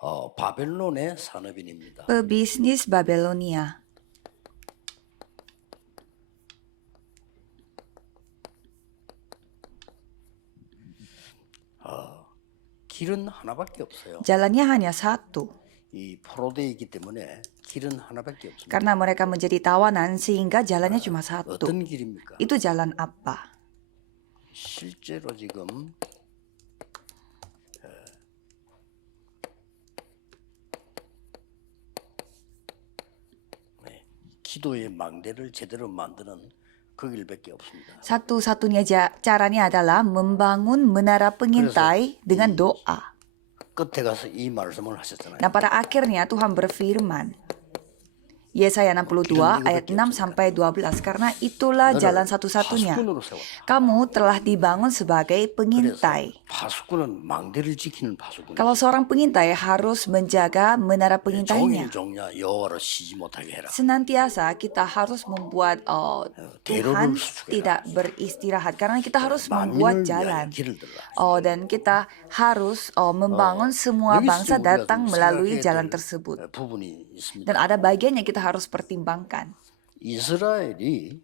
바벨론의 산업인입니다. Pebisnis Babelonia. 길은 하나밖에 없어요. Jalannya hanya satu. 이 포로되어있기 때문에 길은 하나밖에 없습니다. Karena mereka menjadi tawanan sehingga jalannya cuma satu. 어떤 길입니까? Itu jalan apa? 실제로 지금 기도의 망대를 제대로 만드는 그 길밖에 없습니다. Satu-satunya caranya adalah membangun menara pengintai dengan doa. 끝에 가서 이 말씀을 하셨잖아요. Nah, pada akhirnya Tuhan berfirman, Yesaya 62 ayat 6 sampai 12, karena itulah jalan satu-satunya. 파수꾼으로 세웠다. Kamu telah dibangun sebagai 그래서 pengintai. 파수꾼은 망대를 지키는 파수꾼. Kalau seorang pengintai harus menjaga menara pengintainya. 종일종냐 여호와로 쉬지 못하게 해라. Senantiasa kita harus membuat Tuhan tidak beristirahat karena kita harus membuat 만민을 위하여 jalan. 길을 들라. Dan kita harus membangun semua bangsa datang melalui jalan tersebut. 부분이 있습니다. Dan ada bagian yang kita harus pertimbangkan. 이스라엘이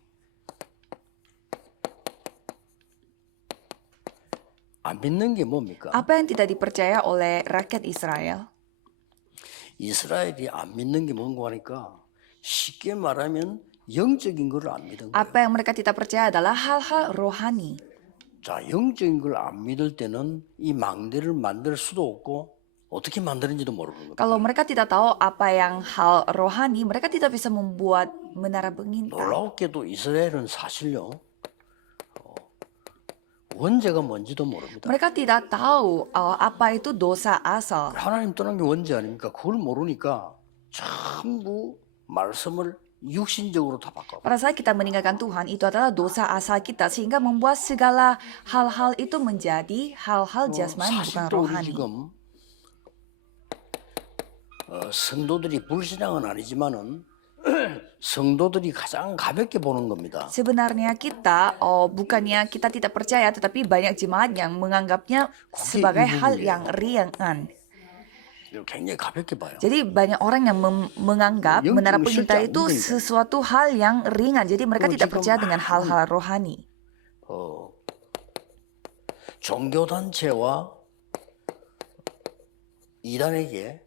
안 믿는 게 뭡니까? Apa yang tidak dipercaya oleh rakyat Israel? 이스라엘이 안 믿는 게 뭔가 하니까 쉽게 말하면 영적인 걸 안 믿은 거예요. Apa yang mereka tidak percaya adalah hal-hal rohani. 자, 영적인 걸 안 믿을 때는 이 망대를 만들 수도 없고 어떻게 만드는지도 모르는 겁니다. Kalau mereka tidak tahu apa yang hal rohani, mereka tidak bisa membuat menara pengintai. 놀랍게도 이스라엘은 사실요 원죄가 뭔지도 모릅니다. Mereka tidak tahu apa itu dosa asal. 하나님 떠난 게 원죄 아닙니까? 그걸 모르니까 전부 말씀을 육신적으로 다 바꿔. Pada saat kita meninggalkan Tuhan, itu adalah dosa asal kita sehingga membuat segala hal-hal itu menjadi hal-hal jasmani bukan 사실 또 우리 rohani. 지금 성도들이 불신앙은 아니지만은 성도들이 가장 가볍게 보는 겁니다. Sebenarnya kita bukannya kita tidak percaya, tetapi banyak jemaat yang menganggapnya sebagai hal yang ringan. 굉장히 가볍게 봐요. Jadi banyak orang yang menganggap menara pengintai itu sesuatu hal yang ringan. Jadi mereka tidak percaya dengan hal-hal rohani. 종교단체와 이단에게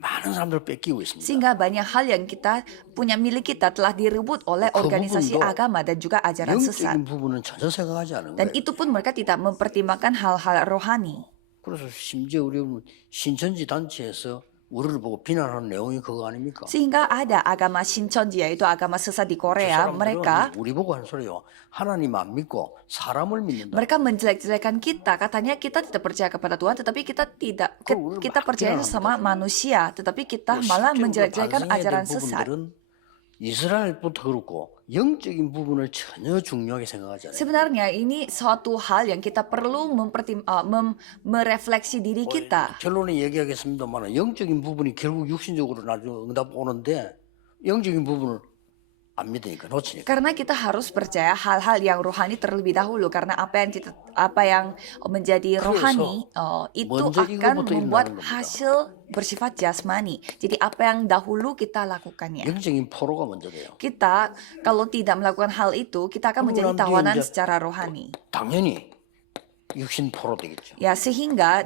많은 사람들 뺏기고 있습니다. Sehingga banyak hal yang kita punya milik kita telah direbut oleh organisasi agama dan juga ajaran sesat. 영적인 부분은 전혀 생각하지 않은 Dan 거예요. itu pun mereka tidak mempertimbangkan hal-hal rohani. 그래서 심지어 우리 신천지 단체에서 우리를 보고 비난하는 내용이 그거 아닙니까? Sehingga ada agama Shincheonji, yaitu agama sesat di Korea. 사람들은 우리 보고 하는 소리요. 하나님 안 믿고 사람을 믿는다. Mereka menjelek-jelekan kita. Katanya kita tidak percaya kepada Tuhan, tetapi kita percaya sama manusia, tetapi kita malah menjelek-jelekan ajaran sesat. 이스라엘부터 그렇고 영적인 부분을 전혀 중요하게 생각하지 않아요. Sebenarnya ini suatu hal yang kita perlu merefleksi diri kita. 결론에 얘기하겠습니다만 영적인 부분이 결국 육신적으로 나중에 응답 오는데 영적인 부분을 안 믿으니까 놓치니까. Karena kita harus percaya hal-hal yang rohani terlebih dahulu, karena apa yang menjadi rohani itu akan membuat hasil bersifat jasmani. Jadi apa yang dahulu kita lakukannya. 영적인 포로가 먼저 돼요. Kita kalau tidak melakukan hal itu, kita akan menjadi tawanan secara rohani. 당연히 육신 포로 되겠죠. Ya, sehingga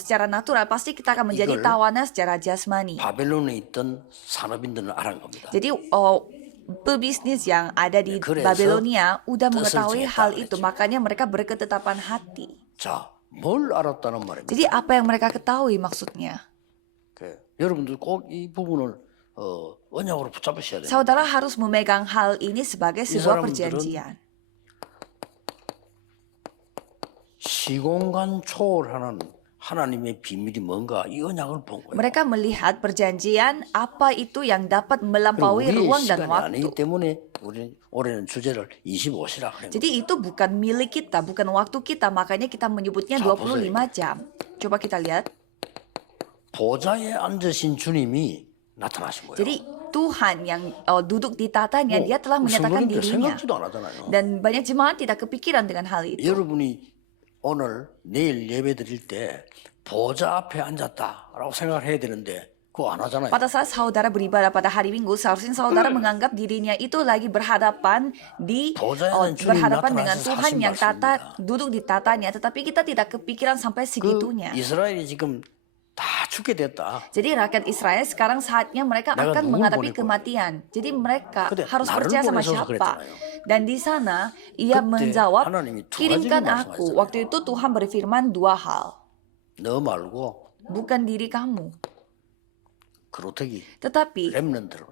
secara natural pasti kita akan menjadi tawanan secara jasmani. 바벨론에 있던 산업인들은 알은 겁니다. Jadi pebisnis yang ada di Babelonia udah mengetahui hal itu, makanya mereka berketetapan hati. 자, 뭘 알았다는 말입니다. Jadi apa yang mereka ketahui maksudnya? 여러분들 꼭 이 부분을 언약으로 붙잡으셔야 돼요. Saudara harus memegang hal ini sebagai sebuah perjanjian. 시공간 초월하는 하나님의 비밀이 뭔가 이 언약을 본 거예요. Mereka melihat perjanjian apa itu yang dapat melampaui ruang dan waktu. 아니기 때문에 우리 올해는 주제를 25시라 그래요. Jadi itu bukan milik kita, bukan waktu kita, makanya kita menyebutnya 25 jam. Coba kita lihat. 보좌에 앉으신 주님이 나타나신 거예요. Jadi Tuhan yang duduk di tatanya, dia telah menyatakan dirinya. 생각지도 안 하잖아요. Dan banyak jemaat tidak kepikiran dengan hal itu. 여러분이 오늘 내일 예배 드릴 때 보좌 앞에 앉았다라고 생각을 해야 되는데 그거 안 하잖아요. Pada saat saudara beribadah pada hari Minggu, seharusnya saudara menganggap dirinya itu lagi berhadapan berhadapan dengan Tuhan yang duduk di tatanya, tetapi kita tidak kepikiran sampai segitunya. 이스라엘이 지금 다 죽게 됐다. Jadi rakyat Israel sekarang saatnya mereka akan menghadapi kematian. Jadi mereka harus percaya sama siapa. Dan di sana ia menjawab, kirimkan aku. Waktu itu Tuhan berfirman dua hal. 너 말고 Bukan diri kamu. 그루터기 Tetapi 렘넌트를.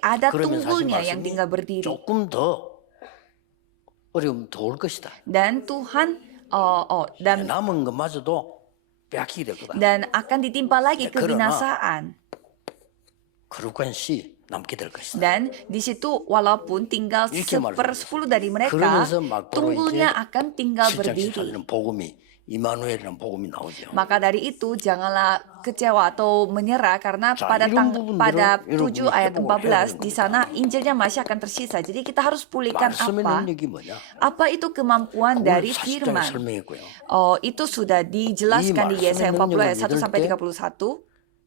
ada 그러면 사실 tunggulnya yang 말씀이 tinggal berdiri. 조금 더 어려움 더 올 것이다. Dan Tuhan 남은 것마저도 빼앗기게 될 거다. dan akan ditimpa lagi 그러나 kebinasaan. 거룩한 씨 남게 될 것이다. Dan di situ walaupun tinggal 이렇게 1/10 dari mereka, 그러면서 막 바로 tunggulnya 이제 akan tinggal 7장 berdiri. 14절은 복음이 이마누엘이라는 복음이 나오죠. Maka dari itu janganlah kecewa atau menyerah karena 자, pada 이런 부분들은 pada 여러분이 7 ayat 회복을 해야 14 되는 di 겁니다. sana Injilnya masih akan tersisa. Jadi kita harus pulihkan 말씀의 apa? 능력이 뭐냐? Apa itu kemampuan 그걸 dari 40장에 firman? 설명했고요. Itu sudah dijelaskan di Yesaya 40 ayat 1 sampai 31.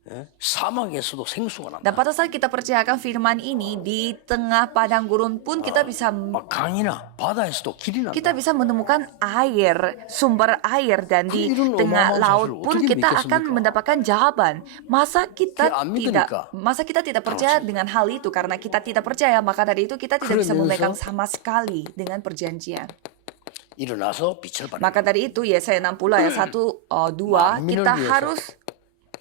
예? 사막에서도 생수가 Dan 난다. pada saat kita percayakan firman ini di tengah padang gurun pun kita bisa 막 강이나 바다에서도 길이 난다. kita bisa menemukan air, sumber air, dan di 이런 tengah 어마어마한 laut 사실을 pun 어떻게 kita akan 믿겠습니까? mendapatkan jawaban. Masa kita 그게 안 tidak 믿으니까. percaya dengan hal itu? Karena kita tidak percaya, maka dari itu kita tidak bisa 그러면서 memegang sama sekali dengan perjanjian. 일어나서 빛을 발한다. Maka dari itu Yesaya 60 ayat 1, 2 kita harus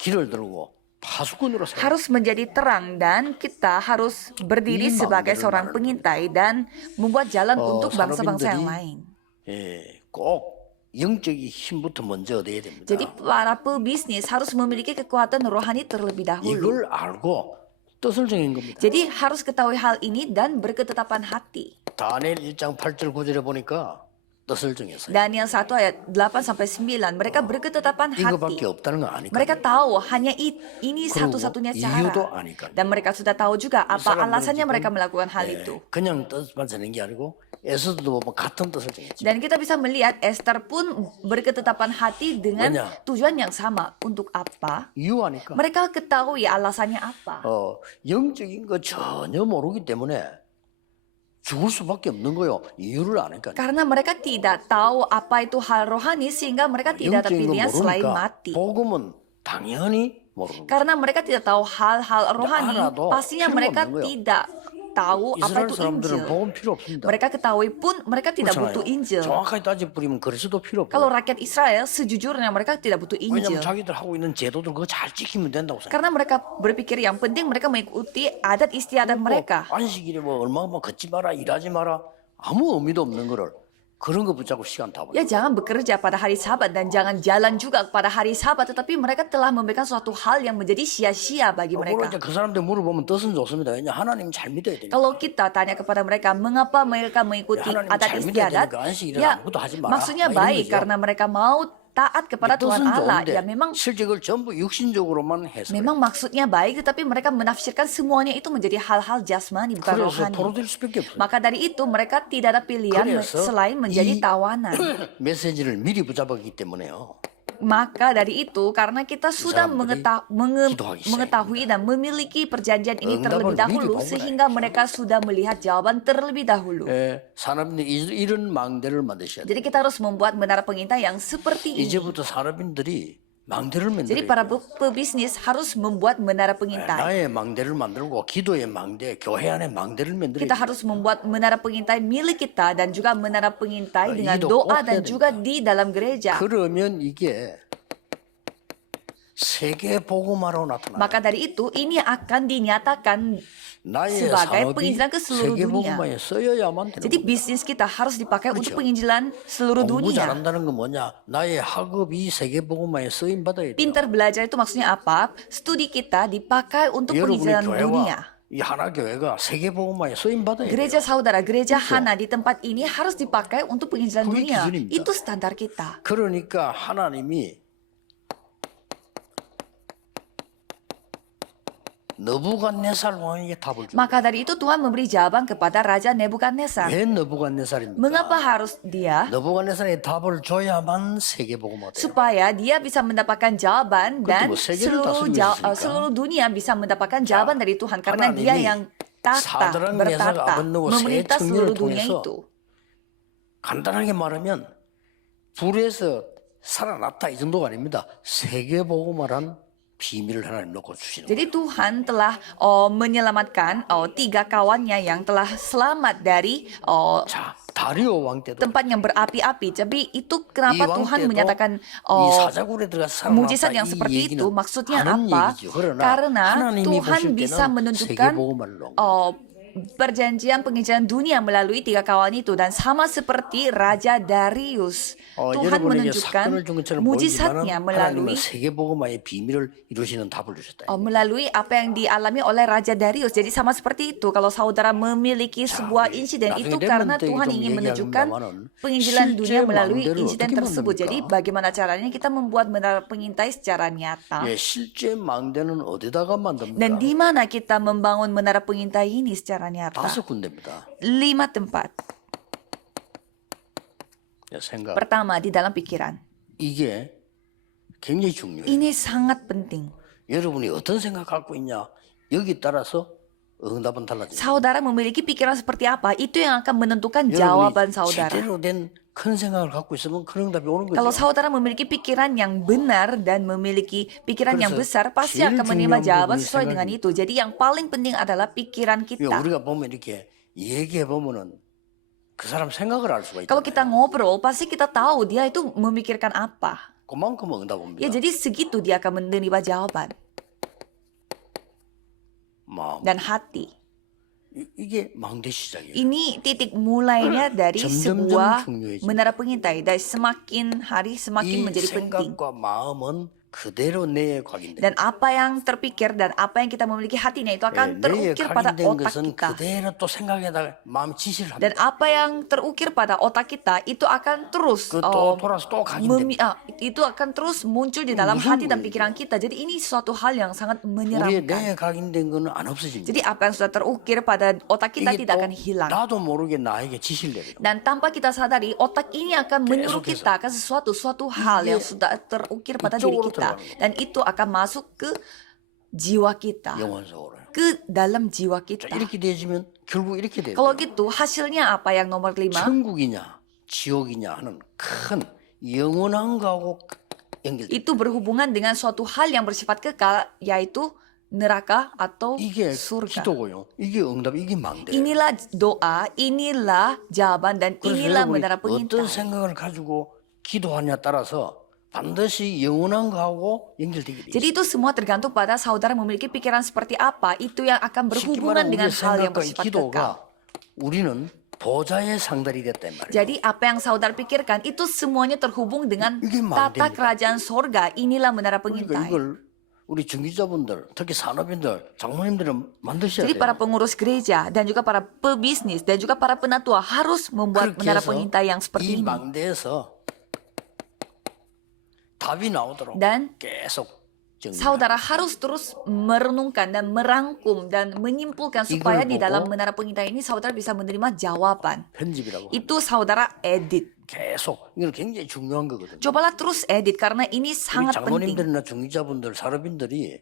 길을 들고 파수꾼으로 서 harus menjadi terang dan kita harus berdiri sebagai seorang pengintai dan membuat jalan untuk bangsa-bangsa yang lain. 꼭 영적인 힘부터 먼저 얻어야 됩니다. Jadi para pebisnis harus memiliki kekuatan rohani terlebih dahulu. 이걸 알고 뜻을 정한 겁니다. Jadi harus ketahui hal ini dan berketetapan hati. 다니엘 1장 8절 9절에 보니까 뜻을 정했어요. Daniel 1 ayat 8 sampai 9 mereka berketetapan 이거밖에 hati. 없다는 거 아니까. Mereka tahu hanya ini 그리고 satu-satunya 이유도 cara. 아니까. Dan mereka sudah tahu juga apa 사람들은 alasannya 지금, mereka melakukan hal itu. 그냥 뜻만 정한 게 아니고 에스더도 보면 같은 뜻을 정했지. Dan kita bisa melihat Esther pun berketetapan hati dengan Banyak. tujuan yang sama. Untuk apa? 이유하니까. Mereka ketahui alasannya apa. 영적인 거 전혀 모르기 때문에 죽을 수밖에 없는 거요. 이유를 아니까. Karena mereka tidak tahu apa itu hal rohani sehingga mereka tidak ada 영적인 거 pilihan selain 모르니까 mati. 복음은 당연히 모르는 거예요. Karena mereka tidak tahu hal-hal rohani, 알아도 pastinya 필요가 mereka 없는 거예요. tidak tahu apa 이스라엘 itu 사람들은 Injil. 복음 필요 없습니다. Mereka ketahui pun mereka tidak 그렇잖아요. butuh Injil. 정확하게 따져 뿌리면 그리스도 필요 Kalau 없어요. rakyat Israel sejujurnya mereka tidak butuh Injil. 왜냐하면 자기들 하고 있는 제도들 그거 잘 지키면 된다고 생각해요. Karena mereka berpikir yang penting mereka mengikuti adat istiadat mereka. 안식일에 뭐 얼마 걷지 마라 일하지 마라 아무 의미도 없는 거를 그런 거 붙잡고 시간 다 버려. Ya jangan bekerja pada hari Sabat dan jangan jalan juga pada hari Sabat, tetapi mereka telah memberikan suatu hal yang menjadi sia-sia bagi 물론 mereka. 이제 그 사람들 물어보면 뜻은 좋습니다. 왜냐 하나님 잘 믿어야 되니까. Kalau kita tanya kepada mereka mengapa mereka mengikuti Ya, Hanan adat 잘 믿어야 istiadat, 되니까 안식일에 ya 아무것도 하지 마라. maksudnya 뭐 이런 baik 거죠. karena mereka mau taat kepada Tuhan 뜻은 Allah. 좋은데 Ya memang 실제 그걸 전부 육신적으로만 해서 maksudnya baik, tetapi mereka menafsirkan semuanya itu menjadi hal-hal jasmani bukan 그래서 rohani. 포로될 수밖에 없어요. Maka dari itu mereka tidak ada pilihan 그래서 selain menjadi 이 tawanan. 메시지를 미리 붙잡았기 때문에요. Maka dari itu karena kita sudah 사람들이 기도하기 mengetahui dan memiliki perjanjian ini terlebih 응답을 미리 dahulu 보고 sehingga mereka sudah melihat jawaban terlebih dahulu. 산업인들이 이런 망대를 만드셔야 돼요. Jadi kita harus membuat menara pengintai yang seperti ini. 이제부터 산업인들이 망대를 Jadi 만들어요. para pebisnis harus membuat menara pengintai. 나의 망대를 만들고 기도의 망대, 교회 안에 망대를 만들어요. Kita harus membuat menara pengintai milik kita dan juga menara pengintai dengan 이도 doa 꼭 dan 해야 juga di dalam gereja. 그러면 이게 세계 복음화로 나타나. Maka dari itu ini akan dinyatakan 나의 sebagai 산업이 penginjilan ke seluruh 세계 dunia. 복음화에 쓰여야만 되는 Jadi 거예요. bisnis kita harus dipakai untuk 그렇죠. penginjilan seluruh 공부 dunia. 잘한다는 건 뭐냐? 나의 학업이 세계 복음화에 쓰임 받아야 돼요. Pintar belajar itu maksudnya apa? Studi kita dipakai untuk 여러분의 penginjilan dunia. 교회와 이 하나 교회가 세계 복음화에 쓰임 받아야 돼요. Gereja saudara, gereja Hana di tempat ini harus dipakai untuk penginjilan 그게 dunia. 기준입니다. Itu standar kita. 그러니까 하나님이 느부갓네살 왕에게 답을 줍니다. Maka dari itu Tuhan memberi jawaban kepada Raja Nebukadnezar. 왜 느부갓네살입니까? Mengapa harus dia? 느부갓네살에 답을 줘야만 세계복음화 돼요. Supaya dia bisa mendapatkan jawaban dan 뭐 세계를 다스리고 있으니까. seluruh dunia bisa mendapatkan jawaban dari Tuhan karena dia 하나님이 yang tata, 사드락, bertata, 메삭, 아벳느고 memerintah 세 seluruh 청년을 dunia 통해서 itu. 간단하게 말하면 불에서 살아났다 이 정도가 아닙니다. 세계복음화란 비밀을 하나님 넣고 주시는 거예요. Jadi Tuhan telah menyelamatkan tiga kawannya yang telah selamat dari 자, 다리오 왕 때도 tempat yang berapi-api. Tapi itu 이 kenapa 왕 Tuhan 때도 menyatakan 이 사자굴에 들어가 mujizat 살아났다 yang 이 seperti 얘기는 itu? Maksudnya 하는 apa? 얘기죠. 그러나 Karena 하나님이 Tuhan 보실 bisa 때는 menunjukkan 세계복음화를 넣은 거예요. perjanjian pengejaran dunia melalui tiga kawan itu dan sama seperti Raja Darius. Tuhan 여러분에게 menunjukkan 사건을 준 것처럼 mujizatnya 보이지만 melalui 하나님은 세계복음화의 비밀을 이루시는 답을 주셨다. melalui apa yang dialami oleh Raja Darius. Jadi sama seperti itu. Kalau saudara memiliki sebuah insiden 나중에 itu karena 렘넌트 Tuhan 좀 ingin menunjukkan 얘기합니다마는 penginjilan dunia 실제 melalui 망대를 insiden 어떻게 tersebut. 만듭니까? Jadi bagaimana caranya kita membuat menara pengintai secara nyata. 예, 실제 망대는 어디다가 만듭니까? Dan di mana kita membangun menara pengintai ini secara nyata? 5 군데입니다. 5 tempat. 예, 생각. Pertama, di dalam pikiran. 이게 굉장히 중요해요. Ini sangat penting. 여러분이 어떤 생각 갖고 있냐 여기 따라서 응답은 달라집니다. Saudara memiliki pikiran seperti apa, itu yang akan menentukan jawaban 여러분이 saudara. 제대로 된 큰 생각을 갖고 있으면 그 응답이 오는 거죠. Kalau saudara memiliki pikiran yang benar dan memiliki pikiran yang 그래서 besar, pasti 제일 akan menerima 중요한 jawaban 부분이 sesuai dengan 생각입니다. itu. Jadi yang paling penting adalah pikiran kita. 우리가 보면 이렇게 얘기해 보면은 그 사람 생각을 알 수가 Kalau 있잖아요. kita ngobrol, pasti kita tahu dia itu memikirkan apa. 그만큼 응답 옵니다. Ya, jadi segitu dia akan menerima jawaban. 마음. Dan hati. 이게 망대 시작이에요. Ini titik mulainya dari 점점점 sebuah 중요해지죠. menara pengintai. Dan semakin hari semakin 이 menjadi penting. 생각과 마음은 그대로 내에 각인됩니다. Dan apa yang terpikir dan apa yang kita memiliki hatinya itu akan 내에 terukir pada 각인된 otak 것은 kita. 그대로 또 생각에다가 마음 지시를 Dan 합니다. apa yang terukir pada otak kita itu akan terus 그또 돌아서 또 각인됩니다. itu akan terus muncul di dalam 무슨 hati dan 거예요? pikiran kita. Jadi ini suatu hal yang sangat 우리의 menyeramkan. 내에 각인된 거는 안 없어집니다. Jadi apa yang sudah terukir pada otak kita 이게 tidak 또 akan hilang. 나도 모르게 나에게 지시를 내려요. Dan tanpa kita sadari, otak ini akan menyuruh 계속해서. kita akan suatu hal yang sudah terukir pada diri 이쪽으로 kita. 들어가는 Dan itu akan masuk ke jiwa kita, 영혼 속으로요. ke dalam jiwa 자, kita. 이렇게 되지면 결국 이렇게 돼요. Kalau gitu, hasilnya apa yang nomor 5? 천국이냐 지옥이냐 하는 큰 영원한 거하고 연결돼. Itu berhubungan dengan suatu hal yang bersifat kekal, yaitu neraka atau 이게 surga. 기도고요. 이게 응답, 이게 망대. Inilah doa, inilah jawaban, dan 그래서 inilah 여러분이 menara 어떤 pengintai. 생각을 가지고 기도하냐에 따라서 반드시 영원한 거하고 연결되게 돼 Jadi 있어요. itu semua tergantung pada saudara memiliki pikiran seperti apa, itu yang akan 쉽게 berhubungan 말하면 dengan 우리의 hal yang 생각과 이 bersifat kekal. 기도가 우리는 보좌의 상달이 됐단 말이에요. Jadi apa yang saudara pikirkan itu semuanya terhubung dengan 이게 tata 망대입니다. kerajaan sorga. Inilah menara 그러니까 pengintai. 이걸 우리 중기자분들, 특히 산업인들, 장모님들은 만드셔야 Jadi 돼요. para pengurus gereja dan juga para pebisnis dan juga para penatua harus membuat 그렇게 menara 해서 pengintai yang seperti 이 ini. 망대에서 답이 나오도록 Dan 계속 정리해요. saudara harus terus merenungkan dan merangkum dan menyimpulkan supaya di 보고 dalam menara pengintai ini saudara bisa menerima jawaban. 편집이라고. Itu saudara edit. 계속 이건 굉장히 중요한 거거든요. Cobalah terus edit karena ini 우리 sangat penting. 장모님들이나 중기자분들, 산업인들이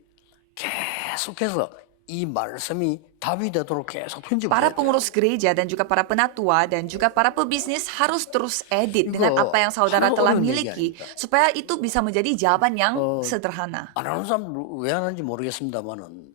계속해서 이 말씀이 답이 되도록 계속 편집을 Para 해야 돼요. pengurus gereja dan juga para penatua dan juga para pebisnis harus terus edit dengan 이거 apa yang saudara 하나도 telah 어려운 얘기 miliki 아닙니다. supaya itu bisa menjadi jawaban yang sederhana. 안 하는 사람 왜 안 하는지 모르겠습니다만은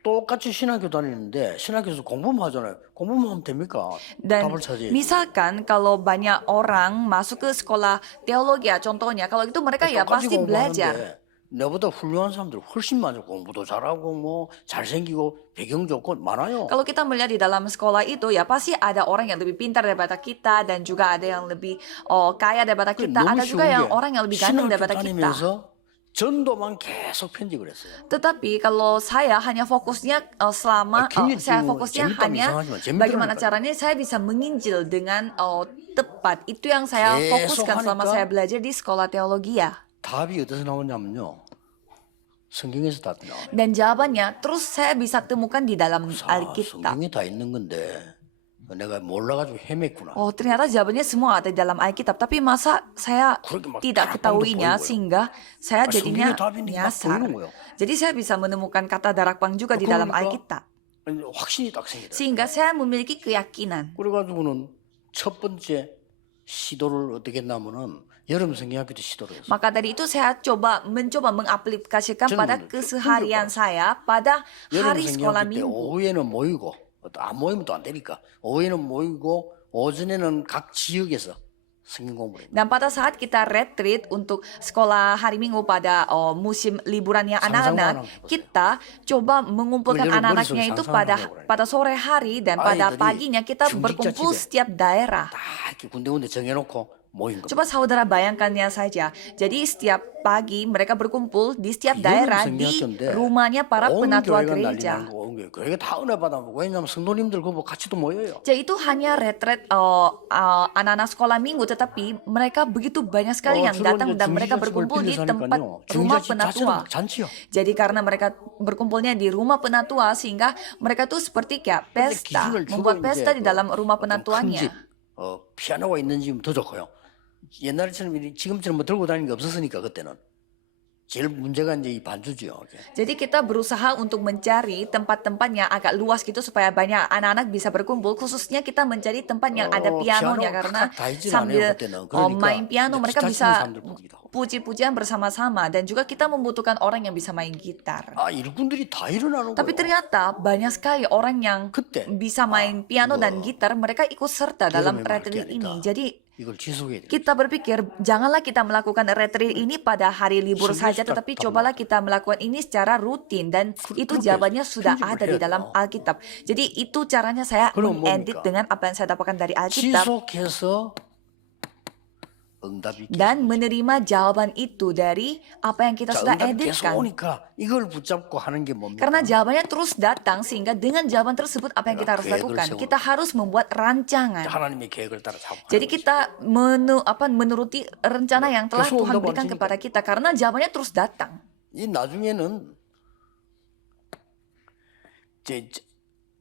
똑같이 신학교 다니는데 신학교에서 공부만 하잖아요. 공부만 하면 됩니까? Dan 답을 찾아야지. misalkan kalau banyak orang masuk ke sekolah teologi ya contohnya, kalau itu mereka ya 똑같이 pasti belajar. 공부하는데 내보다 훌륭한 사람들 훨씬 많아요. 공부도 잘하고 뭐 잘생기고 배경 좋고 많아요. Kalau kita melihat di dalam sekolah itu ya pasti ada orang yang lebih pintar daripada kita dan juga ada yang lebih kaya daripada kita. Ada juga yang orang yang lebih ganteng 신학교 daripada kita. 다니면서 전도만 계속 편집을 했어요. Tetapi kalau saya hanya fokusnya selama 굉장히 saya 지금 fokusnya 재밌다면 hanya 이상하지만 재밌더라니까요. bagaimana caranya saya bisa menginjil dengan tepat. Itu yang saya 계속 fokuskan selama 하니까 saya belajar di sekolah teologi ya. 답이 어디서 나오냐면요. 성경에서 답이 나와요. Dan jawabannya terus saya bisa temukan di dalam Alkitab. 성경에 다 있는 건데 내가 몰라가지고 헤맸구나. Oh, ternyata jawabannya semua ada di dalam Alkitab. Tapi masa saya 그렇게 막 tidak 다락방도 ketahuinya 보이고요. sehingga saya jadinya 성경에 답이 막 nyasar. 보이는 거예요. Jadi saya bisa menemukan kata darakpang juga di dalam 그러니까 Alkitab. 아니, 확신이 딱 생기더라고요. Sehingga saya memiliki keyakinan. 그래가지고는 첫 번째 시도를 어떻게 했냐면은 여름 성경학교 때 시도를 했어요. Maka dari itu saya mencoba mengaplikasikan 저는 pada 뭐 keseharian saya pada 여름 hari sekolah 성경학교 때 minggu. 오후에는 모이고 안 모이면 또 안 되니까 오후에는 모이고 오전에는 각 지역에서 성경 공부를 해요. Dan pada saat kita retreat untuk sekolah hari Minggu pada musim liburannya anak-anak, kita coba mengumpulkan 여러분 anak-anaknya 머릿속에 itu 상상하는 pada sore hari dan pada 아이들이 paginya kita 중직자 berkumpul 집에 setiap daerah. 다 이렇게 군데군데 정해놓고 모인 겁니다. Coba saudara bayangkannya saja. Jadi setiap pagi mereka berkumpul di setiap 여름 daerah di 성경학교인데 rumahnya para 온 penatua 교회가 난리 gereja. 나는 거 온 교회. 교회가 다 은혜 받아보고 왜냐하면 성도님들 그거 같이도 모여요. Jadi itu hanya retret anak-anak sekolah minggu, tetapi mereka begitu banyak sekali yang 주로 datang 이제 dan mereka 중지자 집을 berkumpul di tempat 빌려서 하니까요. rumah 중지자 집 자체는 penatua. 잔치요. Jadi karena mereka berkumpulnya di rumah penatua sehingga mereka tuh seperti kayak pesta, 기준을 주고 membuat pesta 이제 di dalam rumah 어떤 큰 penatuannya. 집, 피아노가 있는 집은 더 좋고요. 옛날처럼 지금처럼 뭐 들고 다니는 게 없었으니까 그때는 제일 문제가 이제 이 반주죠. Jadi kita berusaha untuk mencari tempat-tempat yang agak luas gitu supaya banyak anak-anak bisa berkumpul. Khususnya kita mencari tempat yang ada pianonya karena sambil main piano mereka bisa puji-pujian bersama-sama dan juga kita membutuhkan orang yang bisa main gitar. 아, 일꾼들이 다 일어나는 Tapi 거예요. ternyata banyak sekali orang yang 그때 bisa main piano dan gitar, mereka ikut serta dalam 여름에 retreat 막 ini. 하니까 Jadi 이걸 지속해야 돼. kita berpikir janganlah kita melakukan retreat ini pada hari libur saja, tetapi cobalah kita melakukan ini secara rutin dan itu jawabannya sudah ada di dalam Alkitab. Jadi itu caranya saya 그럼 mengedit 뭡니까? dengan apa yang saya dapatkan dari Alkitab 지속해서 응답이 dan menerima jawaban itu dari apa yang kita 자, sudah 응답이 계속 editkan. 오니까 이걸 붙잡고 하는 게 뭡니까? Karena jawabannya terus datang sehingga dengan jawaban tersebut apa yang kita harus 계획을 lakukan? 세우는 Kita harus membuat rancangan. 하나님의 계획을 따라 잡고 Jadi kita menuruti rencana yang telah 계속 Tuhan 응답 berikan 받으니까. kepada kita karena jawabannya terus datang. 이 나중에는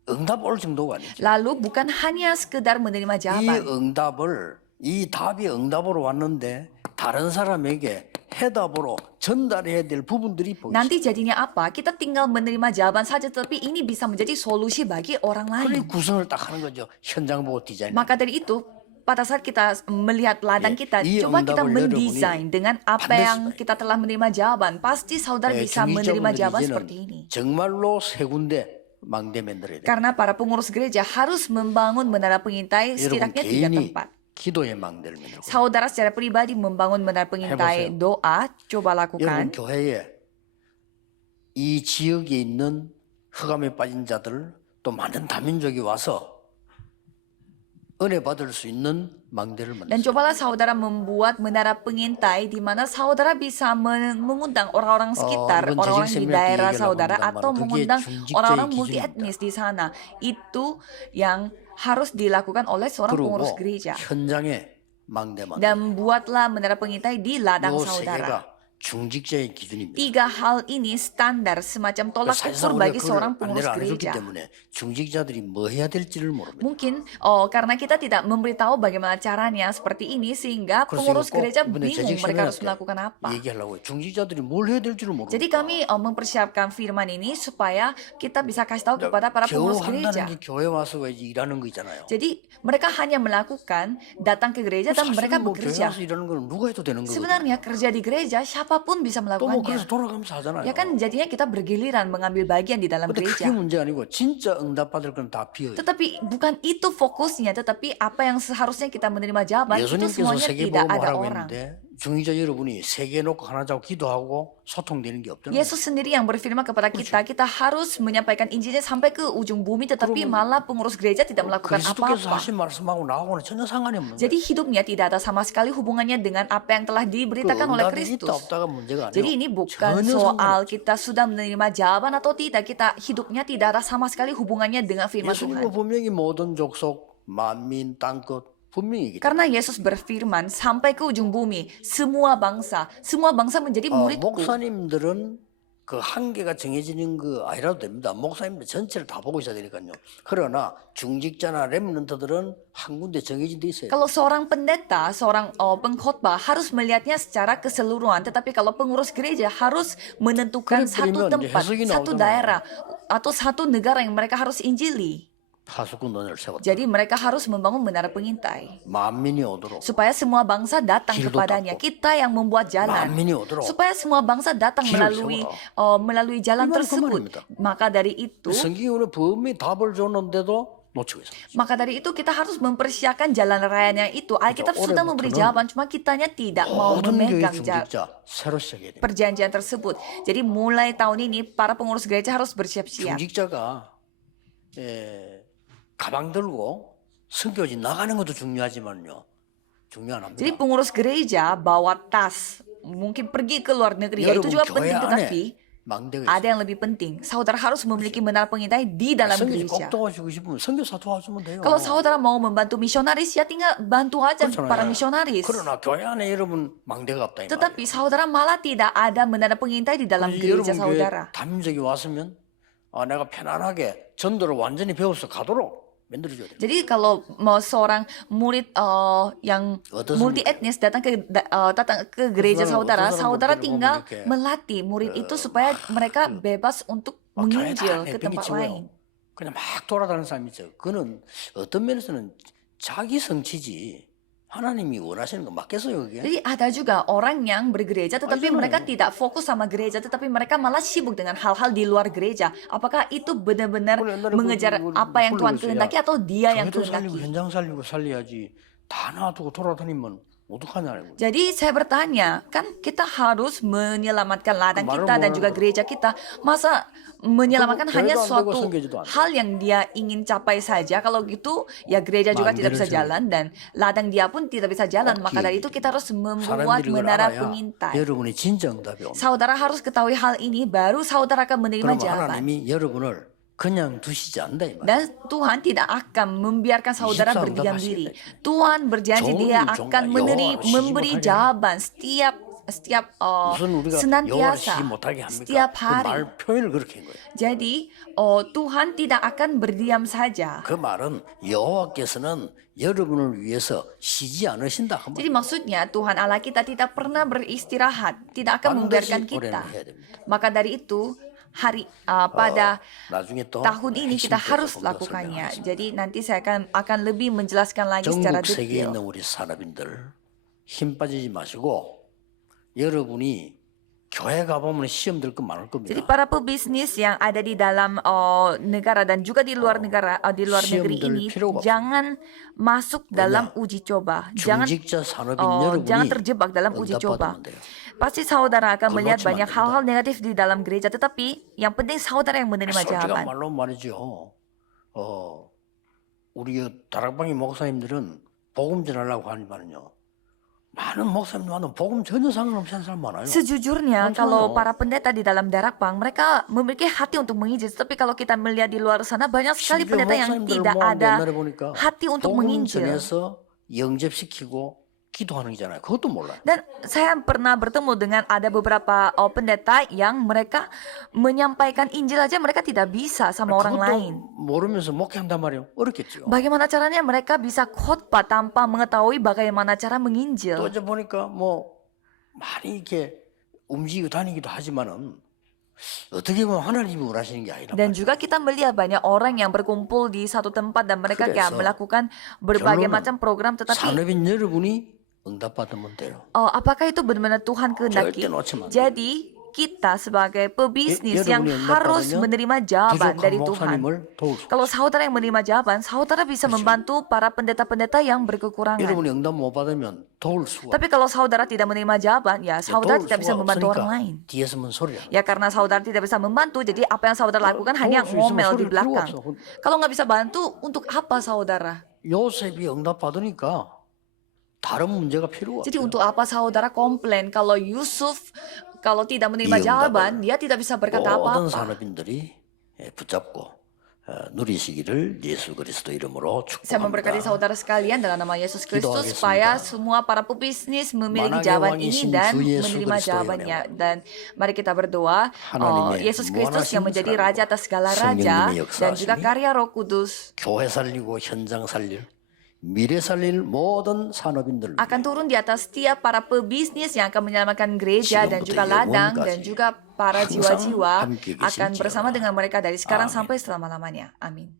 응답 올 정도가 아니죠. Lalu bukan hanya sekedar menerima 이 jawaban. 이 답이 응답으로 왔는데 다른 사람에게 해답으로 전달해야 될 부분들이 보이죠. Nanti jadinya apa? Kita tinggal menerima jawaban saja, tapi ini bisa menjadi solusi bagi orang 그리 lain. 구성을 딱 하는 거죠. 현장 보고 디자인. Maka dari itu, pada saat kita melihat ladang kita, 이 coba kita 응답을 mendesain dengan apa 반드시 yang kita telah menerima jawaban. Pasti saudara bisa menerima jawaban seperti ini. 정말로 세 군데 망대 만들어야 돼. Karena para pengurus gereja harus membangun menara pengintai 여러분 setidaknya 3 개인이 tempat. 기도의 망대를 만들고 Saudara secara pribadi membangun menara pengintai 해보세요. doa, coba 여러분 lakukan. 교회에 이 지역에 있는 흑암에 빠진 자들 또 많은 다민족이 와서 은혜 받을 수 있는 망대를 Dan 만들어요. cobalah saudara membuat menara pengintai di mana saudara bisa mengundang orang-orang sekitar, 이건 orang-orang di 재직생명학교 daerah 얘기하려고 saudara 합니다만 atau 그게 mengundang 중직자의 orang-orang 기준입니다. multi etnis di sana. Itu yang harus dilakukan oleh seorang pengurus 그리고 gereja. 현장에 망대 만들어. Dan buatlah menara pengintai di ladang 요 세 saudara. 개가 중직자의 기준입니다. 3 hal ini standar semacam tolak 사실상 ukur 우리가 bagi seorang 그걸 pengurus 안내를 안 해줬기 gereja. 때문에 중직자들이 뭐 해야 될지를 모릅니다. Mungkin karena kita tidak memberitahu bagaimana caranya seperti ini sehingga 그래서 pengurus 이거 꼭 gereja 이번에 bingung 재직 mereka harus 생활할 melakukan apa. 때 얘기하려고요. 중직자들이 뭘 해야 될지를 모릅니다. Jadi kami mempersiapkan firman ini supaya kita bisa kasih tahu kepada para 겨우 pengurus gereja. 한다는 게 교회 와서 이제 일하는 거 있잖아요. Jadi mereka hanya melakukan datang ke gereja dan mereka 사실은 뭐 교회 bekerja. 와서 일하는 거는 누가 해도 되는 거거든요. Sebenarnya kerja di gereja siapapun bisa 또 뭐 그래서 melakukannya. 돌아가면서 하잖아요. Ya kan jadinya kita bergiliran mengambil bagian di dalam 근데 그게 gereja. 문제 아니고 진짜 응답 받을 건 다 비어요. Tetapi bukan itu fokusnya, tetapi apa yang seharusnya kita menerima jawaban itu 예수님께서 semuanya 세계 tidak 복음 ada 하라고 orang. 했는데 중직자 여러분이 세 개 놓고 하나 잡고 기도하고 소통되는 게 없잖아요. Yesus sendiri yang berfirman kepada kita harus menyampaikan Injilnya sampai ke ujung bumi, tetapi malah pengurus gereja tidak melakukan 그리스도께서 apa-apa. 하신 말씀하고 나하고는 전혀 상관이 없는 Jadi 거예요. hidupnya tidak ada sama sekali hubungannya dengan apa yang telah diberitakan oleh 응답이 있다 Kristus. 없다가 문제가 Jadi 아니에요. ini bukan 전혀 soal 상관없어요. kita sudah menerima jawaban atau tidak. Kita hidupnya tidak ada sama sekali hubungannya dengan firman 예수님은 Tuhan. 분명히 모든 족속, 만민, 땅끝 분명히 얘기했죠. Karena Yesus berfirman sampai ke ujung bumi, semua bangsa menjadi muridku. 목사님들은 그 한계가 정해지는 거 아니라도 됩니다. 목사님들 전체를 다 보고 있어야 되니까요. 그러나 중직자나 렘넌트들은 한 군데 정해진 데 있어요. Kalau seorang pendeta, seorang pengkhotbah harus melihatnya secara keseluruhan, tetapi kalau pengurus gereja harus menentukan 그래 satu 버리면 tempat, 해석이 satu 나오잖아요. daerah atau satu negara yang mereka harus injili. 파수꾼단을 세웠다. Jadi mereka harus membangun menara pengintai 만민이 오도록 supaya semua bangsa datang 길도 kepadanya. 닦고. Kita yang membuat jalan 만민이 오도록 supaya semua bangsa datang 길을 melalui jalan 이 말이 그 tersebut. 말입니다. Maka dari itu 성경이 오늘 분명히 답을 줬는데도 놓치고 있습니다. Maka dari itu kita harus mempersiapkan jalan rayanya itu. Alkitab Oleh sudah memberi betul. jawaban, cuma kitanya tidak mau 모든 교회 memegang 중직자 새로 시작해야 됩니다. perjanjian tersebut. Jadi mulai tahun ini para pengurus gereja harus bersiap-siap. 중직자가 가방 들고 선교지 나가는 것도 중요하지만요. 중요한 합니다. Jadi pengurus gereja bawa tas, mungkin pergi ke luar negeri, ya, itu 여러분 juga 교회 penting. Tetapi 안에 망대가 ada 있어요. yang lebih penting. Saudara harus memiliki menara pengintai di dalam 선교지 꼭 gereja. 도와주고 싶으면 선교사 도와주면 돼요. Kalau saudara mau membantu misionaris, ya tinggal bantu aja 그렇잖아요. para misionaris. 그러나 교회 안에 여러분 망대가 없다 이 말이에요. Tetapi saudara malah tidak ada menara pengintai di dalam gereja 여러분 교회 saudara. 담임적이 왔으면 내가 편안하게 전도를 완전히 배워서 가도록 만들어줘야 돼요. Jadi kalau mau seorang murid yang 어떤 multi etnis datang ke gereja 어떤 saudara, 사람들은 saudara 보면 tinggal 이렇게, melatih murid itu supaya mereka bebas untuk 교회 다 menginjil ke 내팽개 tempat 치고요. lain. 그냥 막 돌아다니는 사람이 있어요. 그는 어떤 면에서는 자기 성취지 하나님이 원하시는 거 맞겠어요 그게? Jadi ada juga orang yang bergereja tetapi Ayo. mereka tidak fokus sama gereja, tetapi mereka malah sibuk dengan hal-hal di luar gereja. Apakah itu benar-benar 그래, 옛날에 mengejar 그 apa yang Tuhan 불러있어요. kehendaki atau dia yang 교회도 살리고 kehendaki? 현장 살리고 살려야지 다 놔두고 돌아다니면 어떡하냐고. Jadi saya bertanya, kan kita harus menyelamatkan ladang Kemarin kita dan mau- juga gereja kita. Masa menyelamatkan Kok hanya gereja 안 되고 suatu 성교지도 안 돼? hal yang dia ingin capai saja? Kalau gitu, ya gereja juga tidak bisa 마음대로 jalan dan ladang dia pun tidak bisa jalan. Maka dari itu kita harus membuat 사람들이 그걸 menara 알아야 pengintai. 여러분이 진짜 응답이 옵니다. Saudara harus ketahui hal ini, baru saudara akan menerima 그러면 jawaban. 하나님이 여러분을 그냥 두시지 않는다 이 말이에요. Dan Tuhan tidak akan membiarkan saudara 24 berdiam ungkap diri. hasilnya. Tuhan berjanji Jauh dia lebih akan jongkak. memberi 여호와를 시기 jawaban setiap 무슨 우리가 여호와를 senantiasa, 시기 못하게 합니까? setiap 그 hari. 말 표현을 그렇게 한 거예요. Jadi Tuhan tidak akan berdiam saja. 그 말은 여호와께서는 여러분을 위해서 쉬지 않으신다. 그 Jadi 말. maksudnya Tuhan Allah kita tidak pernah beristirahat, tidak akan membiarkan 반드시 kita. 올해는 해야 됩니다. Maka dari itu pada 나중에 또 tahun ini kita 핵심 harus 때에서 좀더 lakukannya. 설명하겠습니다. Jadi nanti saya akan lebih menjelaskan lagi secara 전국 세계에 detail. 있는 우리 산업인들 힘 빠지지 마시고 여러분이 교회 가보면 시험 들 거 많을 겁니다. Jadi para pebisnis yang ada di dalam negara dan juga di luar negara, di luar negeri 시험들 ini, 필요가 jangan masuk dalam uji coba. Jangan 중직자 산업인 jangan 여러분이 terjebak dalam uji coba. 응답받으면 돼요. Pasti saudara akan 그걸 melihat 놓치면 banyak 안 hal-hal negatif di dalam gereja, tetapi yang penting saudara yang menerima 솔직한 jawaban. 말로 말이죠. 우리 다락방의 목사님들은 복음 전하려고 하니만요. 많은 목사님들 와도 복음 전혀 상관없이 하는 사람 많아요. Sejujurnya, Macam kalau mana? para pendeta di dalam darakpang, mereka memiliki hati untuk menginjil. Tapi kalau kita melihat di luar sana, banyak sekali 심지어 pendeta yang 목사님들 tidak 모았는데 ada 옛날에 보니까 hati untuk 복음 menginjil. 전해서 영접시키고 기도하는 거잖아요. 그것도 몰라요. Dan saya pernah bertemu dengan ada beberapa pendeta yang mereka menyampaikan Injil aja mereka tidak bisa sama orang lain. 그것도 모르면서 목회한단 말이에요. 어렵겠죠. Bagaimana caranya mereka bisa khotbah tanpa mengetahui bagaimana cara 또 menginjil? 이제 보니까 뭐 많이 이렇게 움직이고 다니기도 하지만은 어떻게 보면 하나님이 원하시는 게 아니란 Dan 말이에요. juga kita melihat banyak orang yang berkumpul di satu tempat dan mereka kayak 그래서 melakukan berbagai 결론은 macam program, tetapi 산업인 여러분이 응답받으면 돼요. apakah itu benar-benar Tuhan kehendaki? 절대 놓치면 안 돼요. Jadi kita sebagai pebisnis yang 여러분이 harus 응답받으면 menerima jawaban 부족한 dari Tuhan. 목사님을 도울 수 Kalau saudara yang menerima jawaban, saudara bisa membantu para pendeta-pendeta yang berkekurangan. 여러분이 응답 못 받으면 도울 수가 Tapi kalau saudara tidak menerima jawaban, ya saudara 도울 tidak bisa 수가 membantu orang lain. 없으니까 뒤에 서면 소리야. Ya karena saudara tidak bisa membantu, jadi apa yang saudara lakukan hanya 도울 수 있으면 ngomel di 소리를 필요가 belakang. 없어. Kalau nggak bisa bantu, untuk apa saudara? 요셉이 응답 받으니까 다른 문제가 필요가 Jadi 없어요. untuk apa saudara komplain kalau Yusuf kalau tidak menerima Iya, jawaban, dia tidak bisa berkata 모든 apa-apa. 산업인들이 붙잡고 누리시기를 예수 그리스도 이름으로 Saya memberkati 축복합니다. saudara sekalian dalam nama Yesus Kristus Gidohages습니다. supaya semua para pebisnis memiliki 만왕의 jawaban 왕이신 ini dan 주 예수 menerima 그리스도의 jawabannya. Dan mari kita berdoa, 하나님의 Yesus Kristus yang 무한하신 menjadi 사랑과 Raja atas segala raja 성령님의 dan juga 역사하심이 karya Roh Kudus 교회 살리고 현장 살릴 미래 살릴 모든 산업인들 akan turun di atas setiap para pebisnis yang akan menyelamatkan gereja dan juga 지금부터 ladang 영원까지 dan juga para 항상 jiwa-jiwa 함께 akan 계실지어다. bersama dengan mereka dari sekarang 아멘. sampai selama-lamanya. Amin.